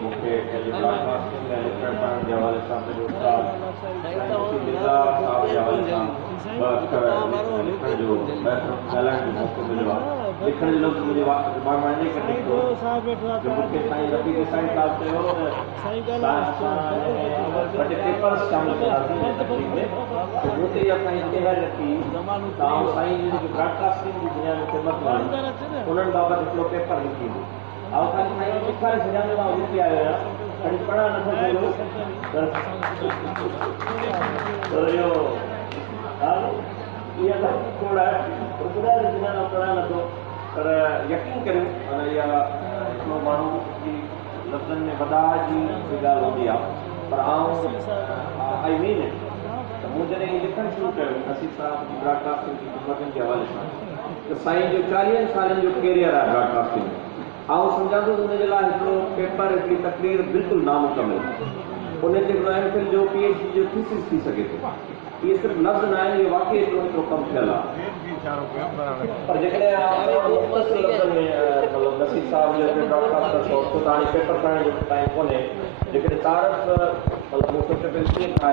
मूंखे ब्रॉडकास्टिंग ऐं लिखण पढ़ण जे हवाले सां पंहिंजो उस्ताद साहिब जे हवाले सां ॿ अखर लिखण जो ॻाल्हाइण जो मौक़ो मिलियो आहे। लिखण जो लफ़्ज़ मुंहिंजे दिमाग़ मां इन करे निकितो जो मूंखे साईं रफ़ीक साईं साहिब चयो ॿ टे पेपर्स शामिल कंदासीं तकलीफ़ में त ओतिरी असांजी इतिहार रखी तव्हां साईं जी जेकी ब्रॉडकास्टिंग जी दुनिया में ख़िदमत वारी उन्हनि बाबति हिकिड़ो पेपर लिखी ईंदो ऐं ख़ाली साईं लिखारे छॾियां मां लिखी आयो आहियां खणी पढ़ण नथो सघो पर इहो इहा खोड़ आहे ॿुधाए दुनिया में पढ़ण नथो पर यकीन करियो माना इहा हिकिड़ो माण्हू जी लफ़्ज़नि में वधाउ जी ॻाल्हि हूंदी आहे पर आई मीन त मूं जॾहिं लिखणु शुरू कयो नसीब साहिब जी ब्रॉडकास्टिंग जी ख़िदमतुनि जे हवाले सां त साईं जो 40 सालनि जो कैरियर आहे ब्रॉडकास्टिंग में सम्झां थो हुनजे लाइ हिकिड़ो पेपर हिकिड़ी तकरीर बिल्कुलु नामुकमिल उन ते MPhil जो PhD जो थीसिस थी सघे थो। इहे सिर्फ़ु लफ़्ज़ न आहिनि, इहो वाक़ई एतिरो कमु थियल आहे पर जेकॾहिं मतिलबु नसीब साहिब जो ब्रॉडकास्टर शौक़ु त हाणे पेपर पढ़ण जो टाइम कोन्हे जेकॾहिं तारफ़ मतिलबु मूं सोचियो पियो कीअं ठाहे